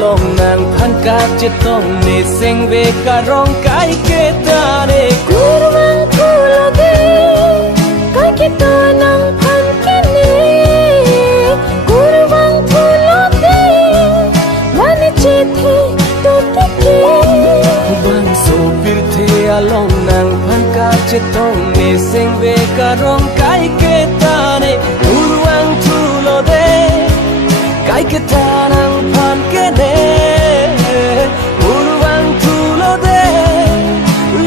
Long nang phan ka chetong ne seng ve ka rong kai ke ta ne kurwang thulo de kai ke ta nang phan ke ne kurwang thulo de mane che the to te ke bang so pir the along nang phan ka chetong ne seng ve ka rong kai ke ta ne kurwang thulo de kai ke ta nang phan ke ne kurwang thulo de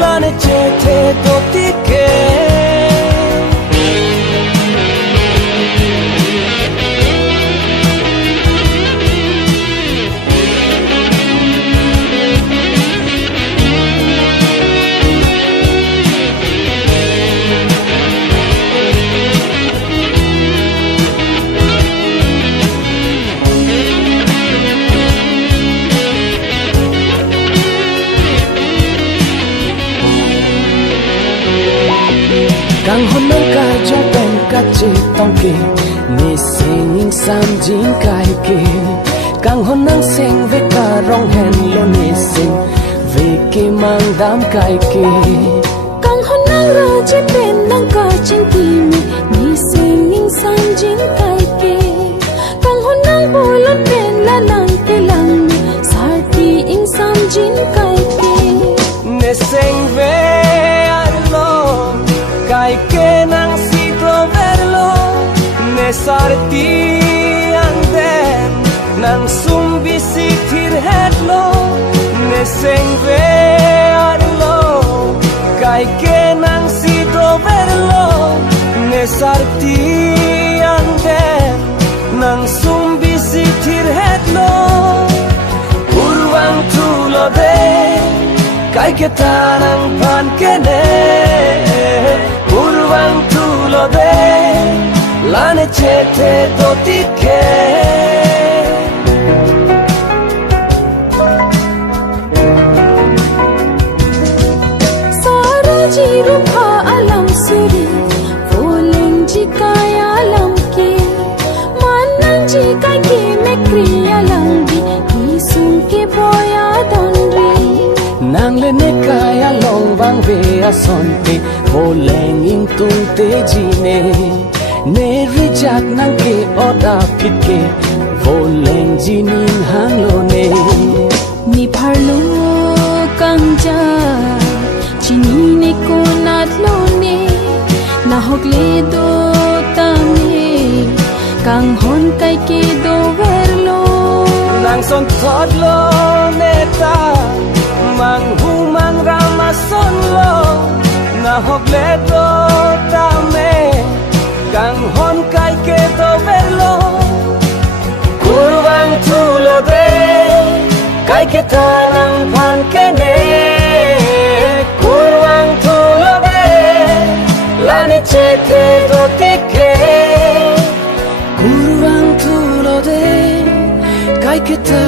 lane che the to ti ke Kang hôn nang ka cho ben ka che tong ke ne sing sam jing kai ke kang hôn nang sing ve ka rong hen lo ne sing ve ke mang dam kai ke kang hôn nang ra che ben nang ka ching ti mi ni sing sam jing kai ke kang hôn nang bolon ben la nang ke lang mi sar ti ing sam jing kai ke ne sing ve kai ke nang si proverlo ne sarti anden nang sumbi si thir hetlo ne sengve arlo kai ke nang si proverlo ne sarti anden nang sumbi si thir hetlo kurwang thulo de kai ke ta nang phan ke ne kurwang thulo de lane che the to ti ke sara ji rupa alam suri voleng ji kaya alam ke manan ji kai ke me kriya alam bi isum ke boya donri nang le ne kaya long bang ve a son te voleng in tung te ji ne rijak nang ke oda phit ke voleng ji nin hang lo ne ni pharlo kang ja chini ne ko nat lo ne na hok le do ta me kang hon kai ke do ver lo nang son thot lo ne ta mang hu mang rama son lo na hok le do ta me kang hon kai ke do ver lo kurwang thulo de kai ke ta nang phan ke ne kurwang thulo de lane che te do ti ke kurwang thulo de kai ke ta